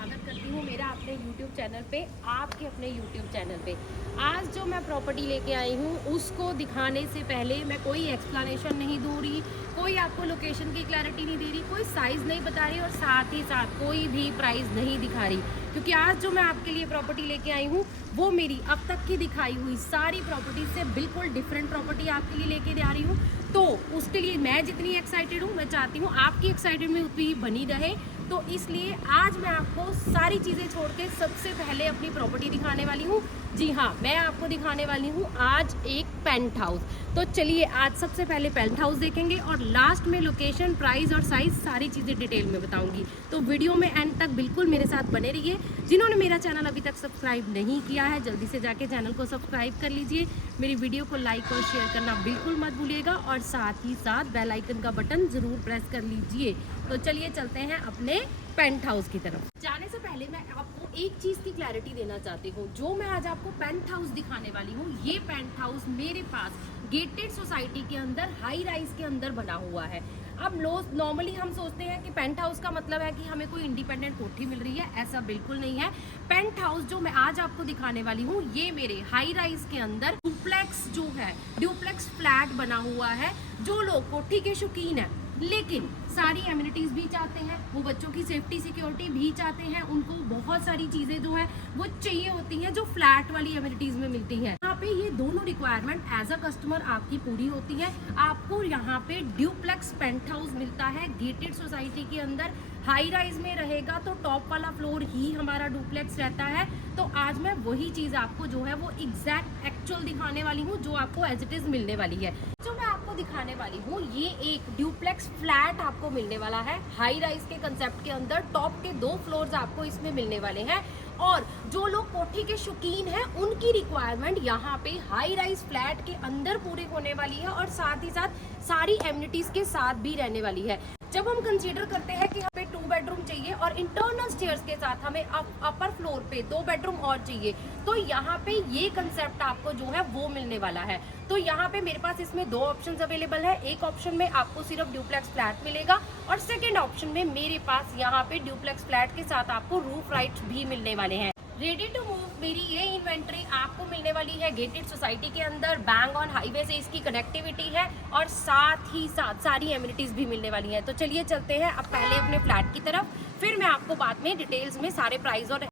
स्वागत करती हूँ मेरा अपने YouTube चैनल पे, आपके अपने YouTube चैनल पे। आज जो मैं प्रॉपर्टी लेके आई हूँ उसको दिखाने से पहले मैं कोई एक्सप्लेनेशन नहीं दूँ रही, कोई आपको लोकेशन की क्लैरिटी नहीं दे रही, कोई साइज़ नहीं बता रही और साथ ही साथ कोई भी प्राइस नहीं दिखा रही, क्योंकि आज जो मैं आपके लिए प्रॉपर्टी लेके आई हूँ वो मेरी अब तक की दिखाई हुई सारी प्रॉपर्टी से बिल्कुल डिफरेंट प्रॉपर्टी आपके लिए लेके आ रही हूँ। तो उसके लिए मैं जितनी एक्साइटेड हूँ, मैं चाहती हूँ आपकी एक्साइटेड उतनी ही बनी रहे। तो इसलिए आज मैं आपको सारी चीज़ें छोड़ के सबसे पहले अपनी प्रॉपर्टी दिखाने वाली हूँ। जी हाँ, मैं आपको दिखाने वाली हूँ आज एक पेंट हाउस। तो चलिए आज सबसे पहले पेंट हाउस देखेंगे और लास्ट में लोकेशन, प्राइस और साइज़ सारी चीज़ें डिटेल में बताऊँगी। तो वीडियो में एंड तक बिल्कुल मेरे साथ बने रहिए। जिन्होंने मेरा चैनल अभी तक सब्सक्राइब नहीं किया है जल्दी से जाके चैनल को सब्सक्राइब कर लीजिए। मेरी वीडियो को लाइक और शेयर करना बिल्कुल मत भूलिएगा और साथ ही साथ बेल आइकन का बटन ज़रूर प्रेस कर लीजिए। तो चलिए चलते हैं अपने पेंट हाउस की तरफ। जाने से पहले मैं आपको एक चीज़ की क्लैरिटी देना चाहती हूँ। जो मैं आज आपको पेंट हाउस दिखाने वाली हूँ, ये पेंट हाउस मेरे पास गेटेड सोसाइटी के अंदर हाई राइज के अंदर बना हुआ है। अब लोग नॉर्मली हम सोचते हैं कि पेंट हाउस का मतलब है कि हमें कोई इंडिपेंडेंट कोठी मिल रही है, ऐसा बिल्कुल नहीं है। पेंट हाउस जो मैं आज आपको दिखाने वाली हूँ ये मेरे हाई राइज के अंदर डुप्लेक्स जो है, डुप्लेक्स फ्लैट बना हुआ है। जो लोग कोठी के शौकीन हैं लेकिन सारी एमिनिटीज़ भी चाहते हैं, वो बच्चों की सेफ्टी सिक्योरिटी भी चाहते हैं, उनको बहुत सारी चीज़ें जो है वो चाहिए होती हैं जो फ्लैट वाली एमिनिटीज़ में मिलती हैं। यहाँ पे ये दोनों रिक्वायरमेंट एज अ कस्टमर आपकी पूरी होती है। आपको यहाँ पे ड्यूप्लेक्स पेंट हाउस मिलता है गेटेड सोसाइटी के अंदर। हाई राइज में रहेगा तो टॉप वाला फ्लोर ही हमारा डुप्लेक्स रहता है। तो आज मैं वही चीज़ आपको जो है वो एग्जैक्ट एक्चुअल दिखाने वाली हूँ जो आपको एज इट इज़ मिलने वाली है। जो मैं आपको दिखाने वाली हूँ ये एक ड्यूप्लेक्स फ्लैट आपको मिलने वाला है हाई राइज के कंसेप्ट के अंदर। टॉप के 2 फ्लोर्स आपको इसमें मिलने वाले हैं और जो लोग कोठी के शौकीन हैं उनकी रिक्वायरमेंट यहाँ पे हाई राइज फ्लैट के अंदर पूरी होने वाली है और साथ ही साथ सारी एमिनिटीज के साथ भी रहने वाली है। जब हम कंसीडर करते हैं कि हमें 2 बेडरूम चाहिए और इंटरनल स्टेयर्स के साथ हमें अपर फ्लोर पे 2 बेडरूम और चाहिए, तो यहाँ पे ये कंसेप्ट आपको जो है वो मिलने वाला है। तो यहाँ पे मेरे पास इसमें 2 ऑप्शंस अवेलेबल है। एक ऑप्शन में आपको सिर्फ ड्यूप्लेक्स फ्लैट मिलेगा और सेकेंड ऑप्शन में मेरे पास यहाँ पे ड्यूप्लेक्स फ्लैट के साथ आपको रूफ राइट्स भी मिलने वाले हैं। रेडी टू मूव मेरी ये इन्वेंट्री आपको मिलने वाली है गेटेड सोसाइटी के अंदर। बैंग ऑन हाईवे से इसकी कनेक्टिविटी है और साथ ही साथ सारी एमिनिटीज़ भी मिलने वाली हैं। तो चलिए चलते हैं अब पहले अपने फ्लैट की तरफ, फिर मैं आपको बाद में डिटेल्स में सारे प्राइस और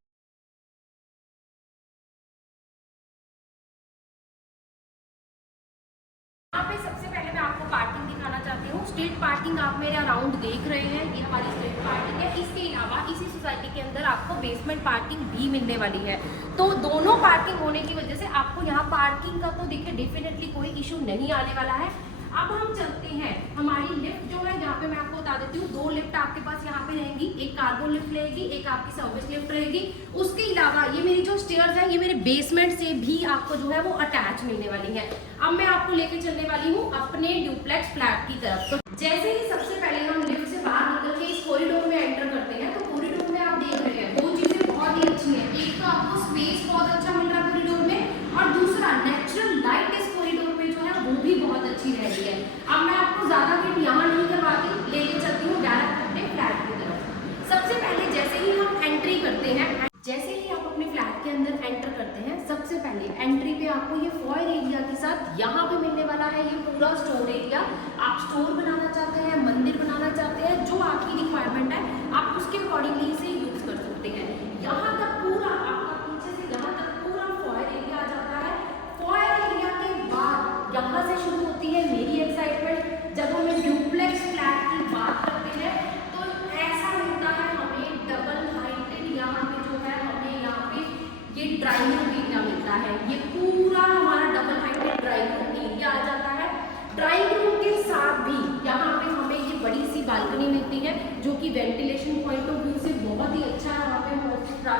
यहाँ पे सबसे पहले मैं आपको पार्किंग दिखाना चाहती हूँ। स्ट्रीट पार्किंग आप मेरे अराउंड देख रहे हैं, ये हमारी स्ट्रीट पार्किंग है। इसके अलावा इसी सोसाइटी के अंदर आपको बेसमेंट पार्किंग भी मिलने वाली है। तो दोनों पार्किंग होने की वजह से आपको यहाँ पार्किंग का तो देखिए डेफिनेटली कोई इशू नहीं आने वाला है। अब हम चलते हैं, हमारी लिफ्ट जो है यहाँ पे मैं आपको बता देती हूँ 2 लिफ्ट आपके पास यहाँ पे रहेंगी। एक कार्गो लिफ्ट रहेगी, एक आपकी सर्विस लिफ्ट रहेगी। उसके अलावा ये मेरी जो स्टेयर्स है ये मेरे बेसमेंट से भी आपको जो है वो अटैच मिलने वाली है। अब मैं आपको लेके चलने वाली हूँ अपने ड्यूप्लेक्स फ्लैट की तरफ। तो जैसे ही सबसे पहले हम लिफ्ट से बाहर निकल के इस कॉरिडोर में एंटर करते हैं, तो कॉरिडोर में आप देख रहे हैं 2 चीजें बहुत ही अच्छी है। एक तो आपको स्पेस बहुत अच्छा मिल रहा है कॉरिडोर में और दूसरा नेचुरल लाइट इस कॉरिडोर में जो है वो भी बहुत अच्छी रह रही है। अब मैं आपको ज्यादा वेट यहाँ नहीं करवाती, लेके चलती हूँ डायरेक्ट अपने फ्लैट की तरफ। सबसे पहले जैसे ही हम एंट्री करते हैं, जैसे ही आप अपने फ्लैट के अंदर एंटर करते हैं, सबसे पहले एंट्री पे आपको ये फॉयर एरिया के साथ यहाँ पे मिलने वाला है ये पूरा स्टोर एरिया। आप स्टोर बनाना चाहते हैं, मंदिर बनाना चाहते हैं, जो आपकी रिक्वायरमेंट है आप उसके अकॉर्डिंगली इसे यूज कर सकते हैं। यहाँ तक पूरा आपका पीछे से यहाँ तक पूरा फॉयर एरिया आ जाता है। फॉयर एरिया के बाद यहाँ से शुरू होती है मेरी एक्साइटमेंट। जब हम ड्यूप्लेक्स फ्लैट की बात करते हैं तो ऐसा मिलता है हमें डबल हाइटेड, यहाँ पे जो है हमें यहाँ पे ये ड्राइंग रूम एरिया मिलता है। ये पूरा हमारा double heighted drawing room area आ जाता है। ड्राइंग रूम के साथ भी यहाँ पे हमें ये बड़ी सी बालकनी मिलती है जो कि वेंटिलेशन पॉइंट ऑफ व्यू से बहुत ही अच्छा है, वहाँ पे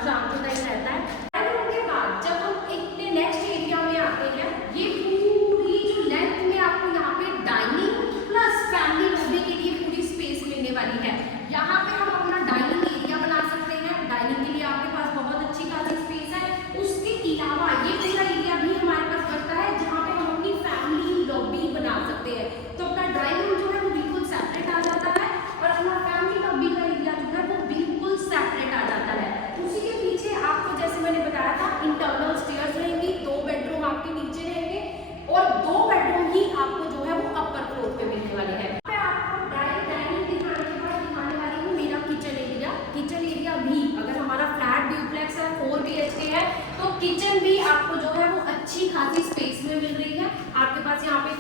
शांतिदायक रहता है। ड्राइंग रूम के बाद जब हम इतने नेक्स्ट एरिया में आते हैं, ये पूरी जो लेंथ में आपको यहाँ पे डाइनिंग प्लस फैमिली लॉबी के लिए पूरी स्पेस मिलने वाली है। यहाँ पे हम अपना डाइनिंग एरिया बना सकते हैं। डाइनिंग के लिए आपके पास बहुत अच्छी खासी स्पेस है। उसके अलावा ये पूरा एरिया भी हमारे पास बनता है जहाँ पे हम अपनी फैमिली लॉबी बना सकते हैं। तो अपना ड्राइंग रूम जो है वो बिल्कुल सेपरेट आ जाता है और अपना फैमिली लॉबी का एरिया जो है वो बिल्कुल सेपरेट आ जाता है।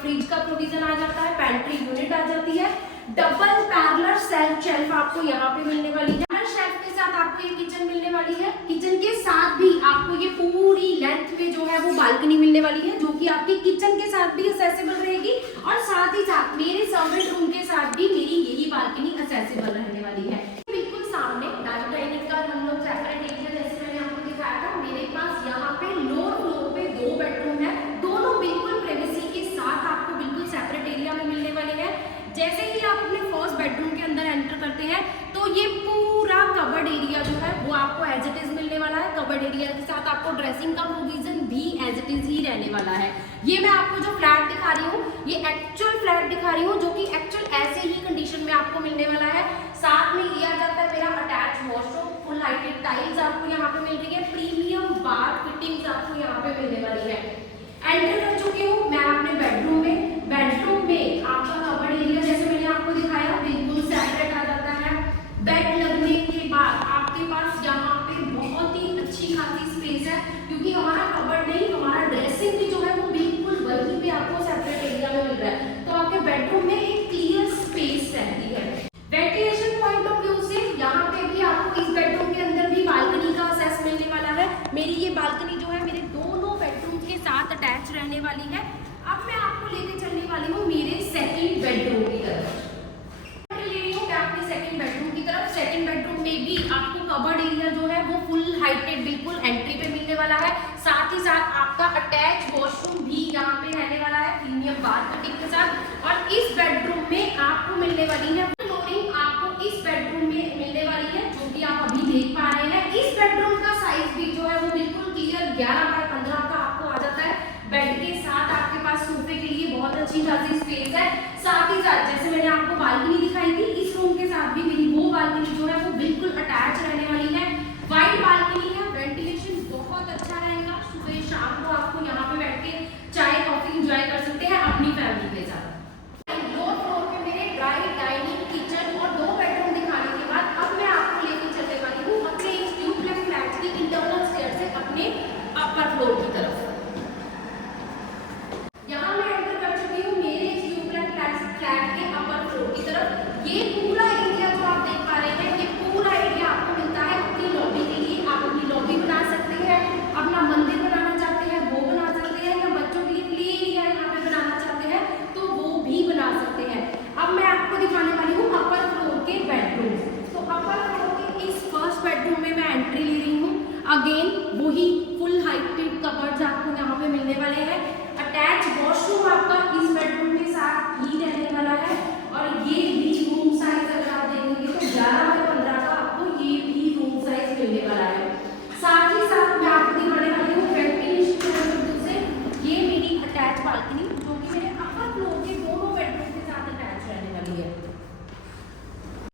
फ्रिज का प्रोविजन आ जाता है, पेंट्री यूनिट आ जाती है, डबल पैरेलल शेल्फ आपको यहाँ पे मिलने वाली है। शेल्फ के साथ आपको ये किचन मिलने वाली है। किचन के साथ भी आपको ये पूरी लेंथ में जो है वो बालकनी मिलने वाली है, जो कि आपके किचन के साथ भी असेसिबल रहेगी और साथ ही साथ मेरे सर्वेंट रूम के साथ भी मेरी यही बालकनी असेसिबल रहने वाली है। बिल्कुल सामने डाइनिंग का हम लोग सेपरेट एरिया जैसे मैंने आपको दिखाया था, मेरे पास यहाँ पे लोअर फ्लोर पे 2 बेडरूम है, दोनों बिल्कुल प्राइवेसी के साथ आपको बिल्कुल सेपरेट एरिया में मिलने वाले हैं। जैसे ही आप अपने फर्स्ट बेडरूम के अंदर एंटर करते हैं तो ये पूरा कबर्ड एरिया जो है वो आपको एज इट इज मिलने वाला है। कबर्ड एरिया के साथ आपको ड्रेसिंग का प्रोविजन भी एज इट इज ही रहने वाला है। ये मैं आपको जो फ्लैट दिखा रही हूँ ये एक्चुअल फ्लैट दिखा रही हूँ, जो कि एक्चुअल ऐसे ही कंडीशन में आपको मिलने वाला है। साथ में ये आ जाता है मेरा attach washroom, full heighted tiles आपको यहाँ पे मिल रही है, प्रीमियम बाथ फिटिंग्स आपको यहाँ पे मिलने वाली है। एंटर कर चुकी हूँ मैं अपने बेडरूम में। बेडरूम में आपका कबर्ड एरिया जैसे मैंने आपको दिखाया बिल्कुल सेपरेट आ जाता है। बेड लगने के बाद आपके पास यहाँ पे बहुत ही अच्छी खासी स्पेस है, क्योंकि हमारा कबर्ड नहीं हमारा ड्रेसिंग भी जो है वो बिल्कुल वहीं पे आपको सेपरेट एरिया में मिल रहा है, तो आपके बेडरूम में एक क्लियर स्पेस रहती है। वेंटिलेशन पॉइंट ऑफ व्यू से यहाँ पे भी आपको इस बेडरूम के अंदर भी बालकनी का एक्सेस मिलने वाला है। मेरी ये बालकनी जो है मेरे दोनों बेडरूम के साथ अटैच रहने वाली है। अब मैं आपको लेके चलने वाली हूँ मेरे सेकंड बेडरूम की तरफ। सेकंड बेडरूम की तरफ, सेकंड बेडरूम में भी आपको कबर्ड एरिया जो है वो फुल हाइटेड बिल्कुल एंट्री पे मिलने वाला है। साथ ही साथ आपका अटैच वॉशरूम भी यहाँ पे रहने वाला है प्रीमियम बाथ फिटिंग के साथ। और इस बेडरूम में आपको मिलने वाली है फ्लोरिंग, आपको इस बेडरूम में मिलने वाली है, जो कि आप अभी देख पा रहे हैं। इस बेडरूम का साइज भी जो है वो बिल्कुल क्लियर 11x15 का आपको आ जाता है। बेड के साथ आपके पास सोफे के लिए बहुत अच्छी खासी स्पेस है। साथ ही साथ जैसे मैंने आपको बालकनी दिखाई थी, इस रूम के साथ भी मेरी वो बालकनी जो है वो बिल्कुल अटैच रहने वाली है। वाइड बालकनी है, वेंटिलेशन बहुत अच्छा रहेगा। सुबह शाम को आपको यहाँ पे बैठ के चाय कॉफी एंजॉय कर सकते हैं अपनी फैमिली के साथ। लोअर फ्लोर पे मेरे ड्राई डाइनिंग किचन और 2 बेडरूम दिखाने के बाद अब मैं आपको लेके चलने वाली हूँ अपने इस ड्यूप्लेक्स फ्लैट की इंटरनल स्टेयर से अपने अपर फ्लोर की तरफ। यहाँ मैं एंटर कर चुकी हूँ मेरे इस ड्यूप्लेक्स फ्लैट के अपर फ्लोर की तरफ। ये पूरा एरिया जो आप देख पा रहे हैं ये पूरा एरिया आपको मिलता है अपनी लॉबी के लिए। आप अपनी लॉबी बना सकते हैं, अपना मंदिर बनाना चाहते हैं वो बना सकते हैं, या बच्चों के लिए प्ले एरिया यहाँ पे बनाना चाहते हैं तो वो भी बना सकते हैं। अब मैं आपको दिखाने वाली हूँ अपर फ्लोर के बेडरूम। तो अपर फ्लोर के इस फर्स्ट बेडरूम में मैं एंट्री ले रही हूँ। अगेन वही फुल हाइटेड कबर्ड्स आपको यहाँ पे मिलने वाले हैं। अटैच वॉशरूम आपका इस बेडरूम के साथ ही रहने वाला है। और ये भी रूम साइज अगर आप देखेंगे तो 11x15 का आपको ये भी रूम साइज मिलने वाला है। साथ ही साथ मैं आपको दिखाने वाली हूँ वेंटिलेशन से ये मेरी अटैच बालकनी, जो कि मेरे अपर फ्लोर के दोनों बेडरूम के साथ अटैच रहने वाली है।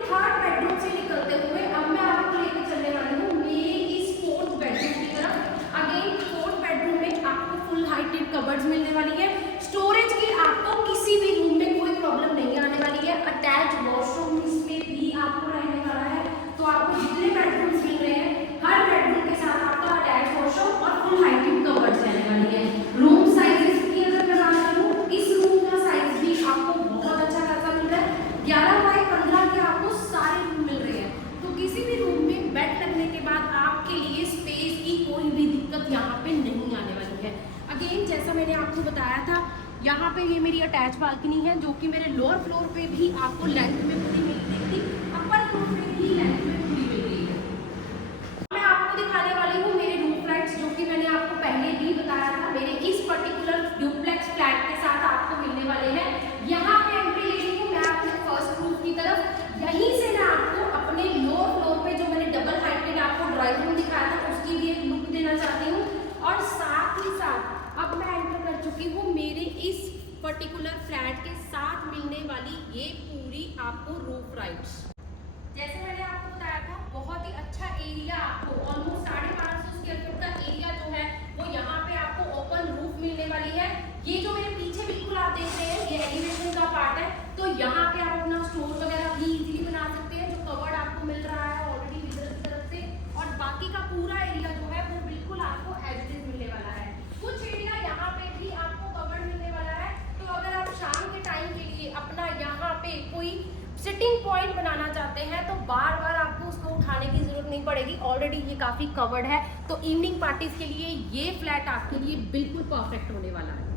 थर्ड बेडरूम से निकलते हुए अब मैं आपको लेकर चलने वाली हूँ मेरे इस फोर्थ बेडरूम की तरफ। अगेन फोर्थ बेडरूम में आपको फुल हाइटेड कबर्ड्स मिलने वाली है। स्टोरेज की आपको किसी भी रूम में कोई प्रॉब्लम नहीं आने वाली है। अटैच वॉशरूम इसमें भी आपको रहने वाला है। तो आपको जितने बेडरूम्स मिल रहे हैं हर बेडरूम के साथ आपका अटैच वॉशरूम और फुल हाइटेड कबर्ड्स रहने वाली है। रूम साइजेस की अगर मैं बात करूँ, इस रूम का साइज भी आपको बहुत अच्छा खासा मिल रहा है। 11x15 के आपको सारे रूम मिल रहे हैं, तो किसी भी रूम में बेड लगने के बाद आपके लिए स्पेस की कोई भी दिक्कत यहाँ पे नहीं आने वाली है। अगेन जैसा मैंने आपको बताया था यहाँ पे ये मेरी अटैच बालकनी है, जो कि मेरे लोअर फ्लोर पे भी आपको लेंथ में पूरी मिल रही थी, अपर फ्लोर पे भी लेंथ में पूरी मिल रही है। मैं आपको दिखाने वाली हूँ मेरे डुप्लेक्स, जो कि मैंने आपको पहले भी बताया था मेरे इस पर्टिकुलर डुप्लेक्स फ्लैट के साथ आपको मिलने वाले हैं। यहाँ पे एंट्री ले रही हूँ मैं अपने फर्स्ट रूम की तरफ। यहीं से मैं आपको अपने लोअर फ्लोर पे जो मैंने डबल हाइटेड आपको ड्राइंग रूम दिखाया था उसकी भी एक लुक देना चाहती हूँ। और साथ ही साथ अब मैं एंटर कर चुकी हूँ मेरे इस पर्टिकुलर फ्लैट के साथ मिलने वाली ये पूरी आपको रूफ राइट्स। जैसे मैंने आपको बताया था बहुत ही अच्छा एरिया, आपको ऑलमोस्ट 1250 स्क्वायर फुट का एरिया जो है वो यहाँ पे आपको ओपन रूफ मिलने वाली है। ये जो मेरे पीछे बिल्कुल आप देख रहे हैं ये एलिवेशन का पार्ट है, तो यहाँ पे आप अपना स्टोर वगैरह भी इजीली बना सकते हैं। जो कवर्ड आपको मिल रहा है ऑलरेडी बिल्डर की तरफ से, और बाकी का पूरा एरिया जो है वो बिल्कुल आपको एज इट इज मिलने वाला है। कुछ एरिया यहाँ पे भी आपको कवर्ड मिलने वाला है, तो अगर आप पड़ेगी, ऑलरेडी ये काफ़ी कवर्ड है। तो इवनिंग पार्टीज के लिए ये फ्लैट आपके लिए बिल्कुल परफेक्ट होने वाला है।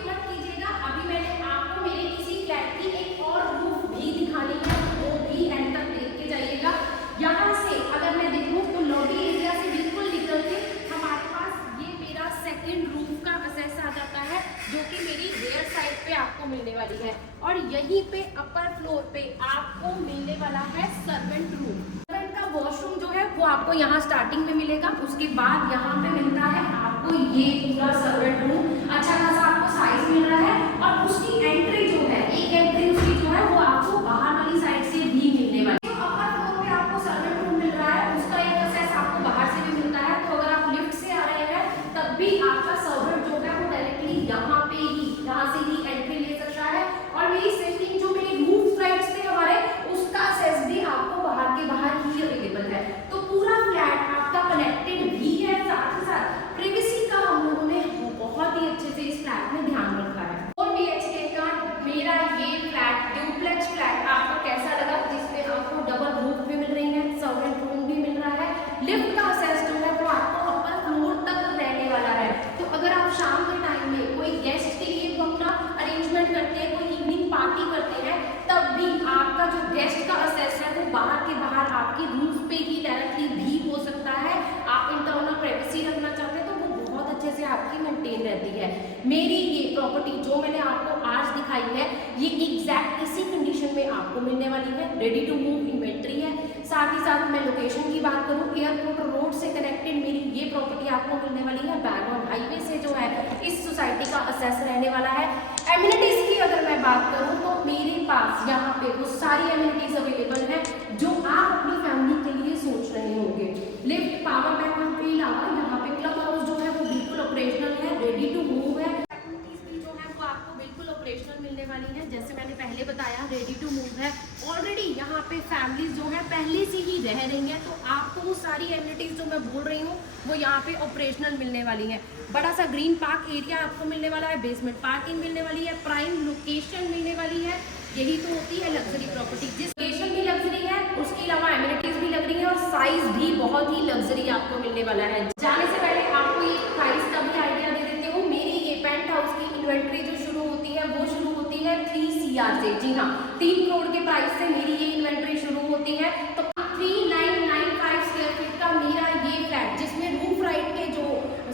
मत कीजिएगा, अभी मैंने आपको मेरे इसी फ्लैट की एक और रूफ भी दिखानी है, वो भी एंड तक देख के जाइएगा। यहाँ से अगर मैं देखूँ तो लॉबी एरिया से बिल्कुल निकल के हमारे पास ये मेरा सेकंड रूफ का एक्सेस आ जाता है, जो कि मेरी रेयर साइड पे आपको मिलने वाली है। और यहीं पे अपर फ्लोर पे आपको मिलने वाला है सर्वेंट रूम। सर्वेंट का वॉशरूम जो है वो आपको यहाँ स्टार्टिंग में मिलेगा, उसके बाद यहाँ पे मिलता है आपको ये पूरा सर्वेंट रूम। अच्छा खासा आपको साइज मिल रहा है, और उसकी एंट्री जो है, एक एंट्री उसकी जो है वो आपको बाहर वाली साइड से भी मिलने वाली है। तो अपर फ्लोर पे आपको सर्वेंट रूम मिल रहा है, उसका एक एक्सेस आपको बाहर से भी मिलता है। तो अगर आप लिफ्ट से आ रहे हैं तब भी आपका सर्वेंट जो है वो डायरेक्टली यहाँ पे ही, यहाँ से ही एंट्री ले सकता है। और मेरी सेटिंग जो मेरी रूफ राइट्स थे हमारे, उसका एक्सेस भी आपको बाहर के बाहर ही अवेलेबल है। तो पूरा फ्लैट आपका कनेक्टेड भी है, साथ ही साथ प्राइवेसी का हम लोगों ने बहुत ही अच्छे से इस फ्लैट में ध्यान रखा है। 4 BHK का मेरा ये फ्लैट, ड्यूप्लेक्स फ्लैट आपको कैसा लगा, जिसमें आपको डबल रूफ भी मिल रही है, सर्वेंट रूम भी मिल रहा है, लिफ्ट का एक्सेस जो है वो आपको अपर फ्लोर तक रहने वाला है। तो अगर आप शाम के टाइम में कोई गेस्ट के लिए तो अपना अरेंजमेंट करते हैं, कोई इवनिंग पार्टी करते हैं, तब भी आपका जो गेस्ट का एक्सेस है वो बाहर के बाहर आपकी रूफ पे ही डायरेक्टली भी हो सकता है। आप इंटरनल प्राइवेसी रखना चाहते हैं तो वो बहुत अच्छे से आपकी मेंटेन रहती है। मेरी ये प्रॉपर्टी जो मैंने आपको आज दिखाई है, ये एग्जैक्ट इसी कंडीशन में आपको मिलने वाली है, रेडी टू मूव इन्वेंट्री है। साथ ही साथ मैं लोकेशन की बात करूँ, एयरपोर्ट रोड से कनेक्टेड मेरी ये प्रॉपर्टी आपको मिलने वाली है, बैंगलोर हाईवे से जो है इस सोसाइटी का एक्सेस रहने वाला है। एमिनिटीज की अगर मैं बात करूँ तो मेरे पास यहाँ पे वो सारी एमिनिटीज अवेलेबल है जो आप अपनी फैमिली के लिए सोच रहे होंगे। लिफ्ट, पावर बैंक के अलावा यहाँ पे क्लब हाउस जो है वो बिल्कुल ऑपरेशनल है, रेडी टू मूव है। एमिनिटीज भी जो है वो आपको बिल्कुल ऑपरेशनल मिलने वाली है, जैसे मैंने पहले बताया रेडी टू मूव है। ऑलरेडी यहाँ पे फैमिलीज जो है पहले से ही रह रही हैं, तो आपको वो सारी एमिनिटीज जो मैं बोल रही हूँ वो यहाँ पे ऑपरेशनल मिलने वाली है। बड़ा सा ग्रीन पार्क एरिया आपको मिलने वाला है, बेसमेंट पार्किंग मिलने वाली है, प्राइम लोकेशन मिलने वाली है। यही तो होती है लग्जरी प्रॉपर्टी, जिस लोकेशन भी लग्जरी है उसके अलावा एमिनिटीज भी लग रही है, और साइज भी बहुत ही लग्जरी आपको मिलने वाला है। जाने से पहले आपको ये प्राइस का भी आइडिया दे देती हूँ। मेरी ये पेंट हाउस की इन्वेंट्री जो शुरू होती है वो शुरू होती है 3 CR से। जी हाँ, 3 करोड़ के प्राइस से मेरी ये इन्वेंट्री शुरू होती है। तो 3995 स्क्वायर फीट का मेरा ये फ्लैट, जिसमें रूफ राइट के जो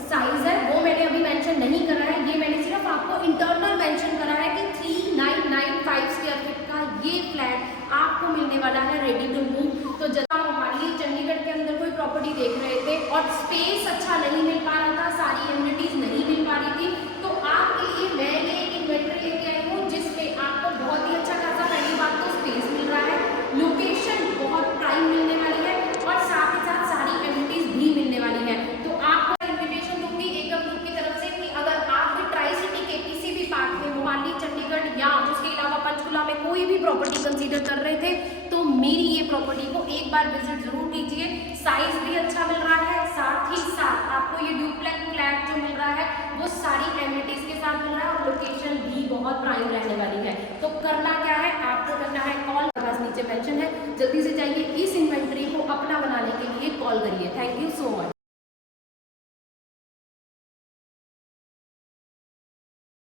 साइज है वो मैंने अभी मेंशन नहीं करा है, ये मैंने सिर्फ आपको इंटरनल मेंशन करा है कि 3995 स्क्वायर फीट का ये फ्लैट आपको मिलने वाला है रेडी टू मूव। तो जब आप हमारे चंडीगढ़ के अंदर कोई प्रॉपर्टी देख रहे थे और स्पेस अच्छा नहीं मिल पा रहा था, सारी एमिनिटीज नहीं मिल पा रही थी, तो आपके लिए मैं ये इन्वेंट्री लेके आई हूँ जिसमें आपको बहुत ही अच्छा खासा, पहली बात तो स्पेस मिल रहा है, लोकेशन बहुत प्राइम मिलने वाली है, और साथ ही साथ सारी एमिनिटीज भी मिलने वाली है। तो आपको इन्विटेशन दूंगी एकम ग्रुप की तरफ से कि अगर आप भी ट्राई सिटी के किसी भी पार्ट में, मोहाली, चंडीगढ़ या उसके अलावा पंचकुला में कोई भी प्रॉपर्टी कंसीडर कर रहे थे, तो मेरी ये प्रॉपर्टी को एक बार विजिट जरूर कीजिए। साइज भी अच्छा मिल रहा है, साथ ही साथ आपको ये ड्यूप्लेक्स फ्लैट जो मिल रहा है वो सारी एमिनिटीज के साथ मिल रहा है, और लोकेशन भी बहुत प्राइम रहने वाली है। तो करना क्या है, आपको करना है कॉल, नीचे मेंशन है, जल्दी से जाइए इस इन्वेंट्री को अपना बनाने के लिए कॉल करिए। Thank you so much.